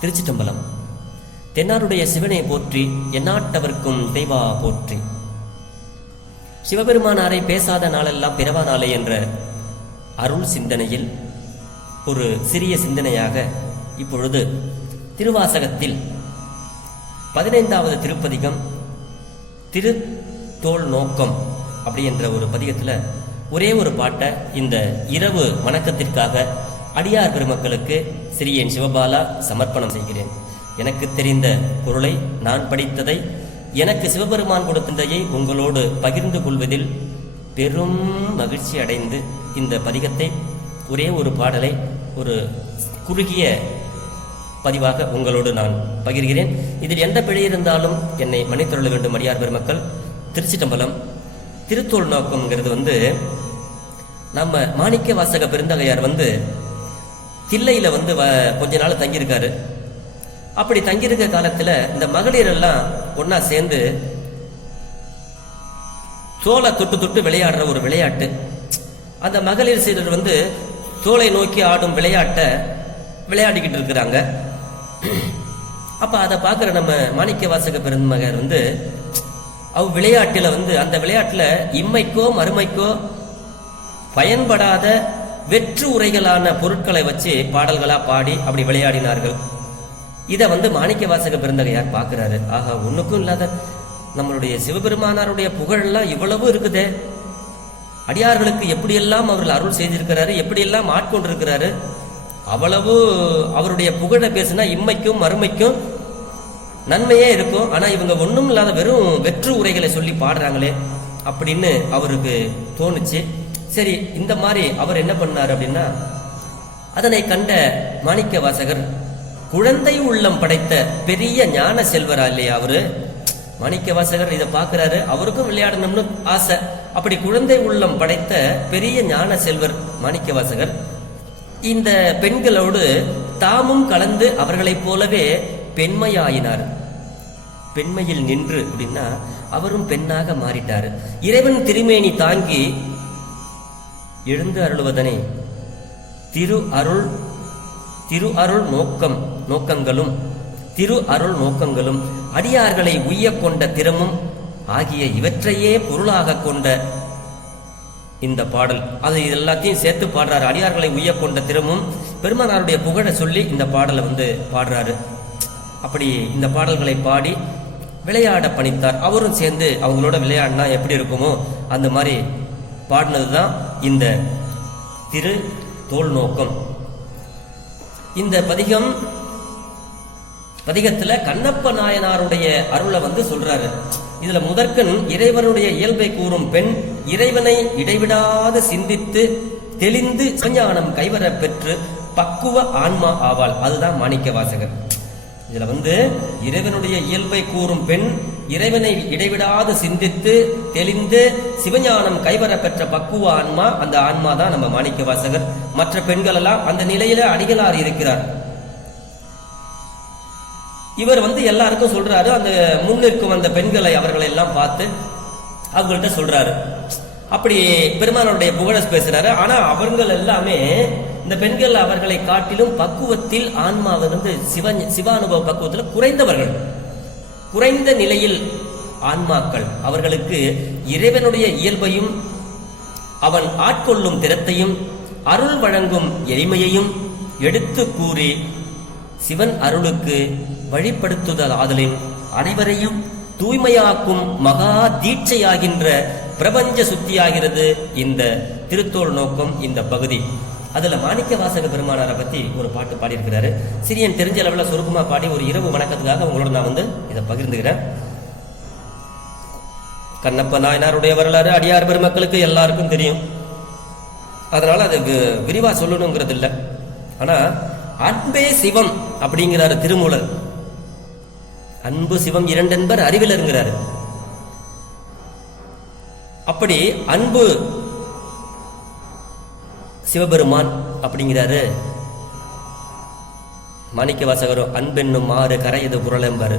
திருச்சிட்டம்பலம் தென்னாருடைய சிவனை போற்றி எந்நாட்டவர்க்கும் தெய்வா போற்றி. சிவபெருமானாரை பேசாத நாளெல்லாம் பிறவா நாளே என்ற அருள் சிந்தனையில் ஒரு சிறிய சிந்தனையாக இப்பொழுது திருவாசகத்தில் பதினைந்தாவது திருப்பதிகம் திரு தோல் நோக்கம் அப்படி என்ற ஒரு பதிகத்தில் ஒரே ஒரு பாட்டை இந்த இரவு வணக்கத்திற்காக அடியார் பெருமக்களுக்கு ஸ்ரீ என் சிவபாலா சமர்ப்பணம் செய்கிறேன். எனக்கு தெரிந்த பொருளை நான் படித்ததை எனக்கு சிவபெருமான் கொடுத்ததையை உங்களோடு பகிர்ந்து கொள்வதில் பெரும் மகிழ்ச்சி அடைந்து இந்த பதிகத்தை ஒரே ஒரு பாடலை ஒரு குறுகிய பதிவாக உங்களோடு நான் பகிர்கிறேன். இதில் எந்த பிழை இருந்தாலும் என்னை மன்னித்துள்ள வேண்டும் அடியார் பெருமக்கள். திருச்சிட்டம்பலம் திருத்தோல் நோக்கம்ங்கிறது வந்து நம்ம மாணிக்க வாசக பெருந்தகையார் வந்து தில்லையில் வந்து வ- கொஞ்ச நாள் தங்கியிருக்காரு. அப்படி தங்கியிருக்க காலத்தில் இந்த மகளிர் எல்லாம் ஒன்றா சேர்ந்து தோலை தொட்டு தொட்டு விளையாடுற ஒரு விளையாட்டு. அந்த மகளிர் சிலர் வந்து தோலை நோக்கி ஆடும் விளையாட்டை விளையாடிக்கிட்டு இருக்கிறாங்க. அப்போ அதை பார்க்குற நம்ம மாணிக்க வாசக பெருமகர் வந்து அவ் விளையாட்டில் வந்து அந்த விளையாட்டில் இம்மைக்கோ மறுமைக்கோ பயன்படாத வெற்று உரைகளான பொருட்களை வச்சு பாடல்களா பாடி அப்படி விளையாடினார்கள். இதை வந்து மாணிக்க வாசக பெருந்தகையார் பார்க்கிறாரு ஆஹா ஒண்ணுக்கும் இல்லாத நம்மளுடைய சிவபெருமானாருடைய புகழெல்லாம் இவ்வளவு இருக்குதே. அடியார்களுக்கு எப்படியெல்லாம் அவர்கள் அருள் செய்திருக்கிறாரு எப்படியெல்லாம் ஆட்கொண்டிருக்கிறாரு அவ்வளவு அவருடைய புகழை பேசினா இம்மைக்கும் மறுமைக்கும் நன்மையே இருக்கும். ஆனா இவங்க ஒண்ணும் இல்லாத வெறும் வெற்று உரைகளை சொல்லி பாடுறாங்களே அப்படின்னு அவருக்கு தோணுச்சு. சரி இந்த மாதிரி அவர் என்ன பண்ணார் அப்படின்னா அதனை கண்ட மாணிக்க வாசகர் குழந்தை உள்ளம் படைத்த பெரிய ஞான செல்வரா இல்லையா அவரு? மாணிக்க வாசகர் இதை பார்க்குறாரு அவருக்கும் விளையாடணும்னு ஆசை. அப்படி குழந்தை உள்ளம் படைத்த பெரிய ஞான செல்வர் மாணிக்க வாசகர் இந்த பெண்களோடு தாமும் கலந்து அவர்களைப் போலவே பெண்மையாயினார். பெண்மையில் நின்று அப்படின்னா அவரும் பெண்ணாக மாறிட்டார். இறைவன் திருமேனி தாங்கி எழுந்து அருள்வதனே. திரு அருள் திரு அருள் நோக்கம் நோக்கங்களும் திரு அருள் நோக்கங்களும் அடியார்களை உய்ய கொண்ட திறமும் ஆகிய இவற்றையே பொருளாக கொண்ட இந்த பாடல். அது இது எல்லாத்தையும் சேர்த்து பாடுறாரு. அடியார்களை உய்ய கொண்ட திறமும் பெருமானாருடைய புகழை சொல்லி இந்த பாடலை வந்து பாடுறாரு. அப்படி இந்த பாடல்களை பாடி விளையாட பணித்தார். அவரும் சேர்ந்து அவங்களோட விளையாடினா எப்படி இருக்குமோ அந்த மாதிரி பாடினது தான் இந்த திரு தோல் நோக்கம் இந்த பதிகம் பதிகத்துல கண்ணப்ப நாயனாருடைய அருளை வந்து சொல்றாரு. இதுல முதற்கண் இறைவனுடைய இயல்பை கூறும் பெண் இறைவனை இடைவிடாது சிந்தித்து தெளிந்து சஞ்ஞானம் கைவர பெற்று பக்குவ ஆன்மா ஆவாள். அதுதான் மாணிக்க வாசகர் இதுல வந்து இறைவனுடைய இயல்பை கூறும் பெண் இறைவனை இடைவிடாது சிந்தித்து தெளிந்து சிவஞானம் கைவர பெற்ற பக்குவ ஆன்மா அந்த ஆன்மா தான் நம்ம மாணிக்க வாசகர். மற்ற பெண்கள் எல்லாம் அந்த நிலையில அடிகளார் இருக்கிறார். இவர் வந்து எல்லாருக்கும் சொல்றாரு அந்த முன்னிற்கும் அந்த பெண்களை அவர்களை எல்லாம் பார்த்து அவங்கள்ட்ட சொல்றாரு. அப்படி பெருமானோடைய புகழஸ் பேசுறாரு. ஆனா அவர்கள் எல்லாமே இந்த பெண்கள் அவர்களை காட்டிலும் பக்குவத்தில் ஆன்மாவிலிருந்து சிவ சிவானுபவ பக்குவத்தில் குறைந்தவர்கள். குறைந்த நிலையில் ஆன்மாக்கள். அவர்களுக்கு இறைவனுடைய இயல்பையும் அவன் ஆட்கொள்ளும் திறத்தையும் அருள் வழங்கும் எளிமையையும் எடுத்து கூறி சிவன் அருளுக்கு வழிப்படுத்துதல் ஆதலின் அனைவரையும் தூய்மையாக்கும் மகா தீட்சையாகின்ற பிரபஞ்ச சுத்தியாகிறது இந்த திருத்தோல் நோக்கம் இந்த பகுதி. அதுல மாணிக்க வாசக பெருமானாரை பத்தி ஒரு பாட்டு பாடியிருக்கிறாரு. சிறியன் தெரிஞ்ச அளவுல சுருக்கமா பாடி ஒரு இரவு வணக்கத்துக்காக உங்களோட நான் வந்து இதை பகிர்ந்துக்கிறேன். கண்ணப்ப நாயனாருடைய வரலாறு அடியார் பெருமக்களுக்கு எல்லாருக்கும் தெரியும். அதனால அது விரிவாக விரிவா சொல்லணுங்கிறது இல்லை ஆனா அன்பே சிவம் அப்படிங்கிறாரு திருமூலர். அன்பு சிவம் இரண்டென்பர் அறிவிலருங்கிறாரு. அப்படி அன்பு சிவபெருமான் அப்படிங்கிறாரு. மாணிக்க வாசகரும் அன்பென்னும் மாறு கரையது புரளெம்பாரு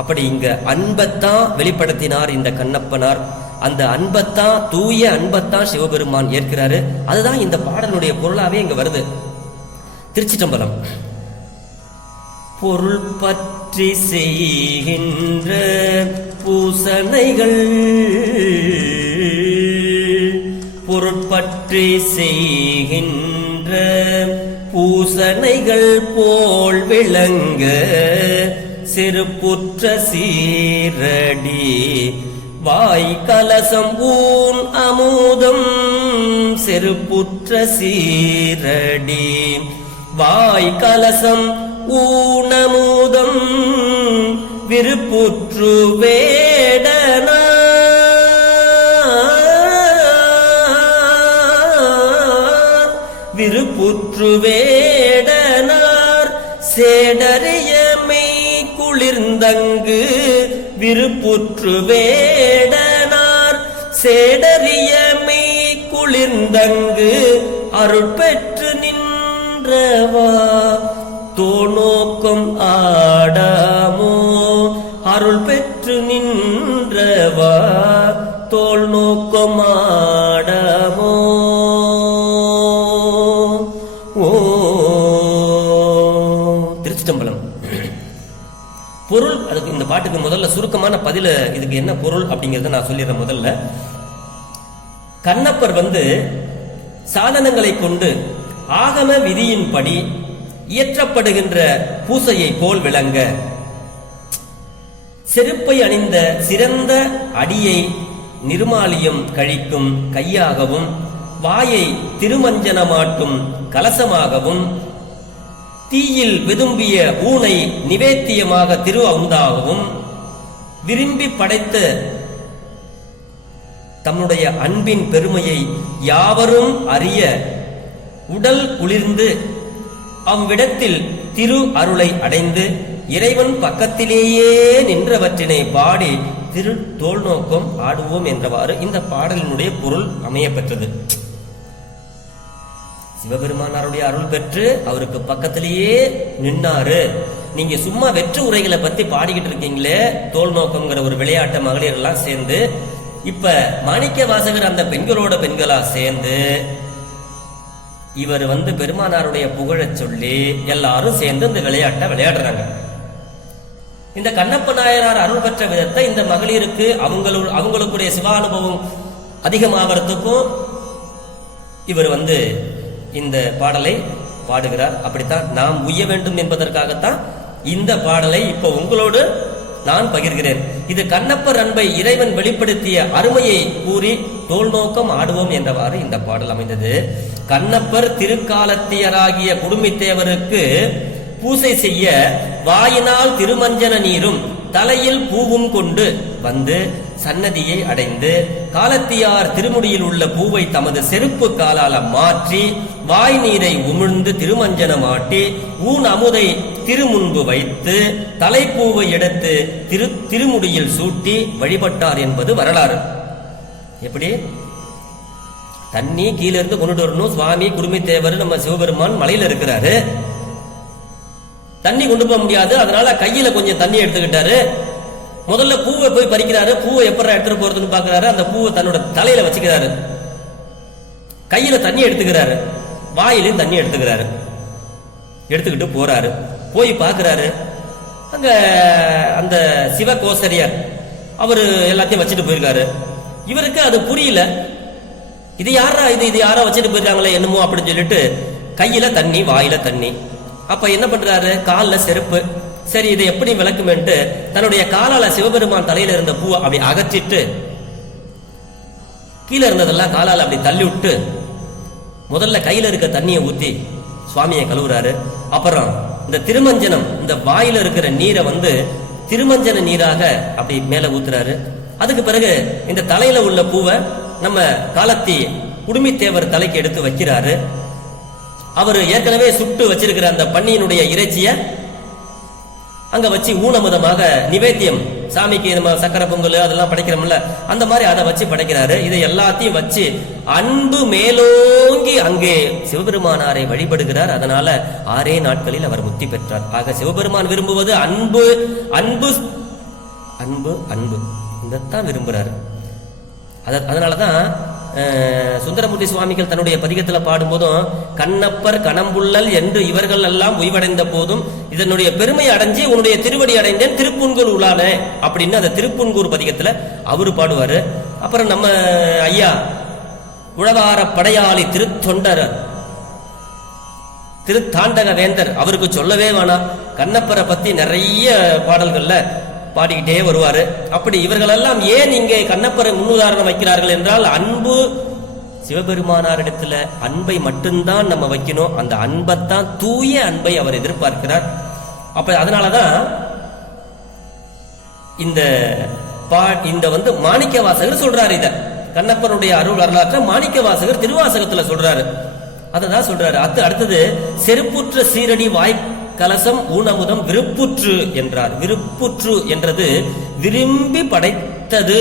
அப்படி இங்க அன்பத்தான் வெளிப்படுத்தினார் இந்த கண்ணப்பனார். அந்த அன்பத்தான் தூய அன்பத்தான் சிவபெருமான் ஏற்கிறாரு. அதுதான் இந்த பாடலுடைய பொருளாவே இங்க வருது. திருச்சிட்டம்பலம் பொருள் பற்றி செய்கின்ற பூசணைகள் பொருட்பற்றி செய்கின்ற பூசணைகள் போல் விளங்க சிறுபுற்ற சீரடி வாய் கலசம் ஊன் அமுதம் செருப்புற்ற சீரடி வாய் கலசம் ஊனமுதம் விருப்புற்றுவே விருப்புற்று வேடனார் குளிர்ந்தங்கு விருப்புற்றுவேடனார் சேடரியமை சேடறியமை குளிர்ந்தங்கு அருட்பெற்று நின்றவா. தோணோக்கம் ஆ அதுக்கு முதல்ல சுருக்கமான பதில இதுக்கு என்ன பொருள் அப்படிங்கறத நான் சொல்லிடுறேன் முதல்ல. கண்ணப்பர் வந்து சாதனங்களை கொண்டு ஆகம விதியின்படி இயற்றப்படுகின்ற பூசையை போல் விளங்க செருப்பை அணிந்த சிறந்த அடியை நிர்மாலியம் கழிக்கும் கையாகவும் வாயை திருமஞ்சனமாட்டும் கலசமாகவும் தீயில் வெதும்பிய ஊனை நிவேத்தியமாக திரு அவுந்தாகவும் விரும்பி படைத்த தம்முடைய அன்பின் பெருமையை யாவரும் அறிய உடல் குளிர்ந்து அவ்விடத்தில் திரு அருளை அடைந்து இறைவன் பக்கத்திலேயே நின்றவற்றினை பாடி திரு தோல் நோக்கம் ஆடுவோம் என்றவாறு இந்த பாடலினுடைய பொருள் அமையப்பெற்றது சிவபெருமானாருடைய அருள் பெற்று அவருக்கு பக்கத்திலேயே நின்னாரு. நீங்க சும்மா வெற்று உரைகளை பத்தி பாடிக்கிட்டு இருக்கீங்களே தோல் நோக்கம்ங்கிற ஒரு விளையாட்டு மகளிர் எல்லாம் சேர்ந்து இப்ப மாணிக்க வாசகர் அந்த பெண்களோட பெண்களா சேர்ந்து இவர் வந்து பெருமானாருடைய புகழை சொல்லி எல்லாரும் சேர்ந்து இந்த விளையாட்டை விளையாடுறாங்க. இந்த கண்ணப்ப நாயனார் அருள் பெற்ற விதத்தை இந்த மகளிருக்கு அவங்களு அவங்களுக்குடைய சிவானுபவம் அதிகமாகறதுக்கும் இவர் வந்து இந்த பாடலை பாடுகிறார். அப்படித்தான் நாம் உய்ய வேண்டும் என்பதற்காகத்தான் இந்த பாடலை இப்ப உங்களோடு நான் பகிர்கிறேன். இது கண்ணப்பர் அன்பை இறைவன் வெளிப்படுத்திய அருமையை கூறி தோல் நோக்கம் ஆடுவோம் என்றவாறு இந்த பாடல் அமைந்தது. கண்ணப்பர் திருக்காலத்தியராகிய குடும்பித்தேவருக்கு பூசை செய்ய வாயினால் திருமஞ்சன நீரும் தலையில் பூவும் கொண்டு வந்து சன்னதியை அடைந்து காலத்தியார் திருமுடியில் உள்ள பூவை தமது செருப்பு காலால மாற்றி வாய் நீரை உமிழ்ந்து திருமஞ்சனமாட்டி ஊன் அமுதை திருமுன்பு வைத்து தலைப்பூவை எடுத்து திரு திருமுடியில் சூட்டி வழிபட்டார் என்பது வரலாறு. எப்படி? தண்ணி கீழே இருந்து கொண்டுட்டு வரணும். சுவாமி குடுமித்தேவர் நம்ம சிவபெருமான் மலையில இருக்கிறாரு. தண்ணி கொண்டு போக முடியாது. அதனால கையில கொஞ்சம் தண்ணி எடுத்துக்கிட்டாரு. முதல்ல பூவை போய் பறிக்கிறாரு. பூவை எப்படா எடுத்துட்டு போறதுன்னு பாக்குறாரு. அந்த பூவை தன்னோட தலையில வச்சுக்கிறாரு. கையில தண்ணி எடுத்துக்கிறாரு. வாயிலையும் தண்ணி எடுத்துக்கிறாரு. எடுத்துக்கிட்டு போறாரு. போய் பார்க்குறாரு. அங்க அந்த சிவகோசரியார் அவரு எல்லாத்தையும் வச்சுட்டு போயிருக்காரு. இவருக்கு அது புரியல. இது யாரா இது இது யாரா வச்சுட்டு போயிருக்காங்களே என்னமோ அப்படின்னு சொல்லிட்டு கையில தண்ணி வாயில தண்ணி. அப்ப என்ன பண்றாரு? காலில் செருப்பு. சரி இதை எப்படி விளக்குமென்ட்டு தன்னுடைய காலால சிவபெருமான் தலையில இருந்த பூவை அப்படி அகற்றிட்டு கீழே இருந்ததெல்லாம் காலால அப்படி தள்ளி விட்டு முதல்ல கையில இருக்க தண்ணியை ஊத்தி சுவாமியை கழுவுறாரு. அப்புறம் இந்த திருமஞ்சனம் இந்த வாயில இருக்கிற நீரை வந்து திருமஞ்சன நீராக அப்படி மேல ஊத்துறாரு. அதுக்கு பிறகு இந்த தலையில உள்ள பூவை நம்ம காலத்தி குடுமித்தேவர் தலைக்கு எடுத்து வைக்கிறாரு. அவர் ஏற்கனவே சுட்டு வச்சிருக்கிற அந்த பன்னியினுடைய இறைச்சிய அங்க வச்சு ஊனமுதமாக நிவேத்தியம் சாமிக்கு நம்ம சக்கரை பொங்கல் அதெல்லாம் படைக்கிறோம்ல அந்த மாதிரி அதை வச்சு படைக்கிறாரு. இதை எல்லாத்தையும் வச்சு அன்பு மேலோங்கி அங்கே சிவபெருமானாரை வழிபடுகிறார். அதனால ஆறே நாட்களில் அவர் முக்தி பெற்றார். ஆக சிவபெருமான் விரும்புவது அன்பு அன்பு அன்பு அன்பு. இதைத்தான் விரும்புறாரு. அத அதனாலதான் சுந்தரமூர்த்தி சுவாமிகள் தன்னுடைய பதிகத்துல பாடும்போதும் கண்ணப்பர் கணம்புள்ளல் என்று இவர்கள் எல்லாம் உய்வடைந்த போதும் இதனுடைய பெருமை அடைஞ்சு உன்னுடைய திருவடி அடைந்தேன் திருப்புன்கூர் உள்ளானே அப்படின்னு அந்த திருப்புன்கூர் பதிகத்துல அவரு பாடுவாரு. அப்புறம் நம்ம ஐயா உழவார படையாளி திருத்தொண்டர் திருத்தாண்டக வேந்தர் அவருக்கு சொல்லவே வேணாம். கண்ணப்பரை பத்தி நிறைய பாடல்கள்ல பாடிக்கிட்டே வருவாரு. அப்படி இவர்களெல்லாம் ஏன் இங்கே கண்ணப்பரை முன்னுதாரணம் வைக்கிறார்கள் என்றால் அன்பு சிவபெருமானாரிடத்துல அன்பை மட்டும்தான் நம்ம வைக்கணும். அந்த அன்பைத்தான் தூய அன்பை அவர் எதிர்பார்க்கிறார். அப்ப அதனாலதான் இந்த பா இந்த வந்து மாணிக்க வாசகர் சொல்றாரு இத. கண்ணப்பனுடைய அருள் வரலாற்றை மாணிக்க வாசகர் திருவாசகத்துல சொல்றாரு. அததான் சொல்றாரு. அது அடுத்தது செருப்புற்ற சீரடி வாய் கலசம் ஊனமுதம் விருப்புற்று என்றார். விருப்புற்று என்றது விரும்பி படைத்தது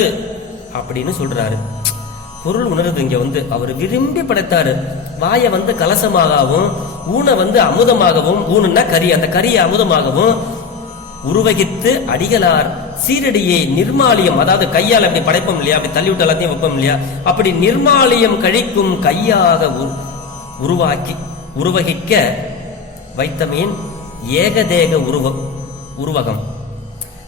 அப்படின்னு சொல்றாரு. பொருள் உணருது இங்க வந்து அவர் விரும்பி படைத்தாரு. வாயை வந்து கலசமாகவும் ஊனை வந்து அமுதமாகவும் ஊனுன்னா கறி அந்த கரியை அமுதமாகவும் உருவகித்து அடிகளார் சீரடியை நிர்மாலியம் அதாவது கையால் அப்படி படைப்போம் இல்லையா? அப்படி தள்ளி விட்டு எல்லாத்தையும் வைப்போம் இல்லையா? அப்படி நிர்மாலியம் கழிக்கும் கையாக உரு- உருவாக்கி உருவகிக்க வைத்தமீன் ஏகதேக உருவ உருவகம்.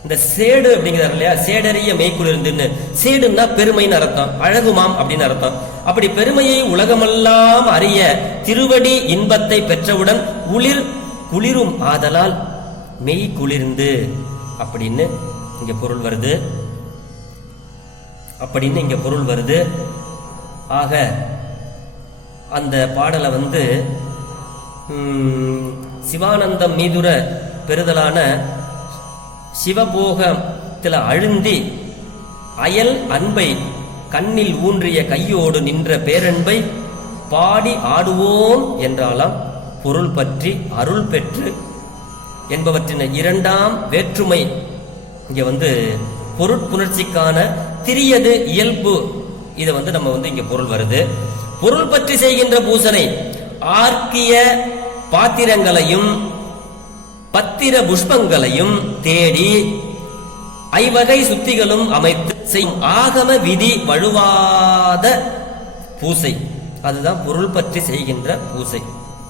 இந்த சேடு அப்படிங்கிறார் இல்லையா? சேடறிய மெய்க்குளிர்ந்துன்னு சேடுன்னா பெருமைன்னு அர்த்தம். அழகுமாம் அப்படின்னு அர்த்தம். அப்படி பெருமையை உலகமெல்லாம் அறிய திருவடி இன்பத்தை பெற்றவுடன் உளிர் குளிரும் ஆதலால் மெய் குளிர்ந்து அப்படின்னு இங்க பொருள் வருது. அப்படின்னு இங்க பொருள் வருது. ஆக அந்த பாடலை வந்து சிவானந்தம் மீதுர பெறுதலான சிவபோகத்தில் அழுந்தி அயல் அன்பை கண்ணில் ஊன்றிய கையோடு நின்ற பேரன்பை பாடி ஆடுவோம் என்றாலாம் பொருள் பற்றி அருள் பெற்று என்பவற்றின் இரண்டாம் வேற்றுமை. இங்கே வந்து பொருட்புணர்ச்சிக்கான திரியது இயல்பு. இதை வந்து நம்ம வந்து இங்கே பொருள் வருது. பொருள் பற்றி செய்கின்ற பூசனை ஆர்க்கிய பாத்திரங்களையும் பத்திர புஷ்பங்களையும் தேடி ஐவகை சுத்திகளும் அமைத்து செய்யும் ஆகம விதி வழுவாத பூசை. அதுதான் பொருள் பற்றி செய்கின்ற பூசை.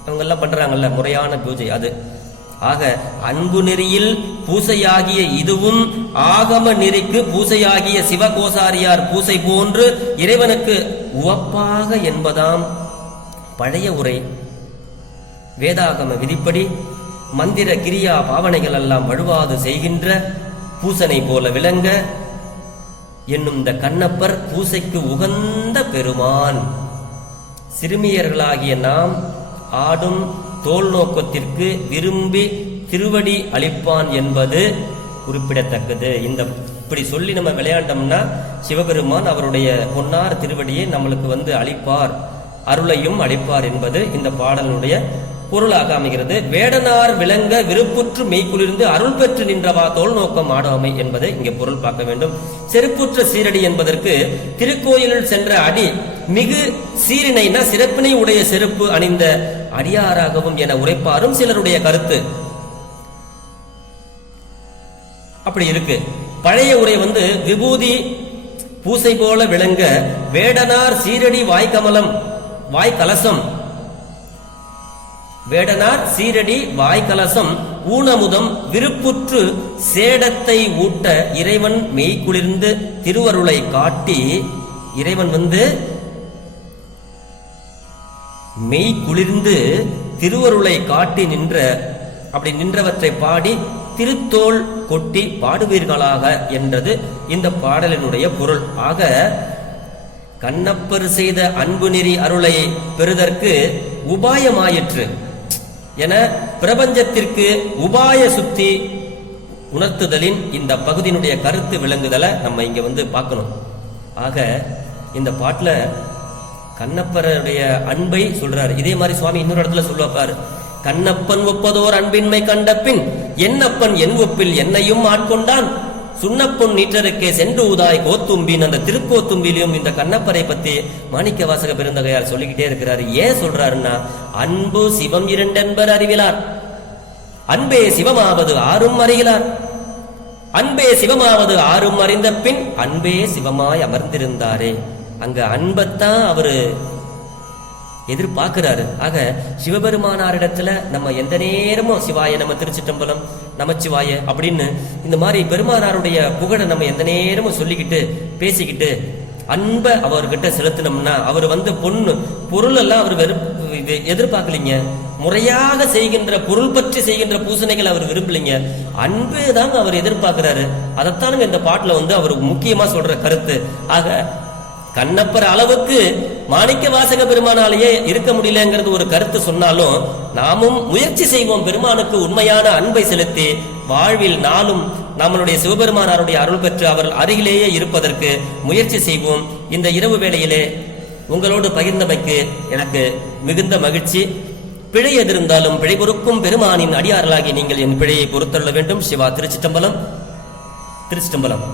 அவங்க எல்லாம் பண்றாங்கல்ல முறையான பூஜை அது. ஆக அன்பு நெறியில் பூசையாகிய இதுவும் ஆகம நெறிக்கு பூசையாகிய சிவகோசாரியார் பூசை போன்று இறைவனுக்கு உவப்பாக என்பதாம் பழைய உரை. வேதாகம விதிப்படி மந்திர கிரியா பாவனைகள் எல்லாம் வழுவாது செய்கின்ற பூசனை போல விளங்க என்னும் இந்த கண்ணப்பர் பூசைக்கு உகந்த பெருமான். சிறுமியர்களாகிய நாம் ஆடும் தோல் நோக்கத்திற்கு விரும்பி திருவடி அளிப்பான் என்பது குறிப்பிடத்தக்கது. இந்த இப்படி சொல்லி நம்ம விளையாண்டோம்னா சிவபெருமான் அவருடைய பொன்னார் திருவடியை நம்மளுக்கு வந்து அளிப்பார். அருளையும் அளிப்பார் என்பது இந்த பாடலுடைய பொருளாக அமைகிறது. வேடனார் விளங்க விருப்புற்று மெய்க்குளிர்ந்து அருள் பெற்று நின்றவா தோல் நோக்கம் ஆடாமை என்பதை இங்கே பொருள் பார்க்க வேண்டும். செருப்புற்ற சீரடி என்பதற்கு திருக்கோயிலில் சென்ற அடி மிகு சீரினைனா சிறப்பினை உடைய செருப்பு அணிந்த அடியாராகவும் என உரைப்பாரும் சிலருடைய கருத்து. அப்படி இருக்கு. பழைய உரை வந்து விபூதி பூசை போல விளங்க வேடனார் சீரடி வாய்க்கமலம் வாய்க்கலசம் வேடனார் சீரடி வாய்க்கலசம் ஊனமுதம் விருப்புற்று சேடத்தை ஊட்ட இறைவன் மெய்குளிர்ந்து திருவருளை காட்டி இறைவன் வந்து மெய் குளிர்ந்து திருவருளை காட்டி நின்ற அப்படி நின்றவற்றை பாடி திருத்தோல் கொட்டி பாடுவீர்களாக என்றது இந்த பாடலினுடைய பொருள். ஆக கண்ணப்பர் செய்த அன்பு நெறி அருளை பெறுதற்கு உபாயமாயிற்று. என பிரபஞ்சத்திற்கு உபாய சுத்தி உணர்த்துதலின் இந்த பகுதியினுடைய கருத்து விளங்குதலை நம்ம இங்க வந்து பார்க்கணும். ஆக இந்த பாட்டில் கண்ணப்பருடைய அன்பை சொல்றாரு. இதே மாதிரி சுவாமி இன்னொரு இடத்துல சொல்லுவாரு கண்ணப்பன் ஒப்பதோர் அன்பின்மை கண்ட பின் என்னப்பன் என் ஒப்பில் என்னையும் ஆட்கொண்டான். சுண்ணப்பொன் நீற்றருக்கே சென்று ஊதாய் கோத்தும்பின் அந்த திருக்கோத்தும்பிலையும் இந்த கண்ணப்பரை பத்தி மாணிக்க வாசக பெருந்தகையார் சொல்லிக்கிட்டே இருக்கிறாரு. ஏன் சொல்றாருன்னா அன்பு சிவம் இரண்டென்பர் அறிவிலார். அன்பே சிவமாவது ஆறும் அறிகிறார். அன்பே சிவமாவது ஆறும் அறிந்த பின் அன்பே சிவமாய் அமர்ந்திருந்தாரே. அங்க அன்பைத்தான் அவரு எதிர்பார்க்கிறாரு. ஆக சிவபெருமானாரிடத்துல நம்ம எந்த நேரமும் சிவாய நம்ம திருச்சிட்டம்பலம் நமச்சிவாய அப்படின்னு இந்த மாதிரி பெருமானாருடைய புகழை நம்ம எந்த நேரமும் சொல்லிக்கிட்டு பேசிக்கிட்டு அன்பை அவர்கிட்ட செலுத்தினோம்னா அவர் வந்து பொண்ணு பொருள் எல்லாம் அவர் வெறும் இது எதிர்பார்க்கலீங்க. முறையாக செய்கின்ற பொருள் பற்றி செய்கின்ற பூசணைகள் அவர் விரும்பலைங்க. அன்பு தாங்க அவர் எதிர்பார்க்கிறாரு. அதைத்தானுங்க இந்த பாட்டுல வந்து அவர் முக்கியமா சொல்ற கருத்து. ஆக கண்ணப்பர் அளவுக்கு மாணிக்க வாசக பெருமானாலேயே இருக்க முடியலங்கிறது ஒரு கருத்து சொன்னாலும் நாமும் முயற்சி செய்வோம் பெருமானுக்கு உண்மையான அன்பை செலுத்தி வாழ்வில் நாளும் நம்மளுடைய சிவபெருமானாருடைய அருள் பெற்று அவர் அருகிலேயே இருப்பதற்கு முயற்சி செய்வோம். இந்த இரவு வேளையிலே உங்களோடு பகிர்ந்தமைக்கு எனக்கு மிகுந்த மகிழ்ச்சி. பிழை எதிர்ந்தாலும் பிழை பொறுக்கும் பெருமானின் அடியாரலாகி நீங்கள் என் பிழையை பொறுத்தள்ள வேண்டும். சிவா திருச்சிட்டம்பலம் திருச்சிட்டம்பலம்.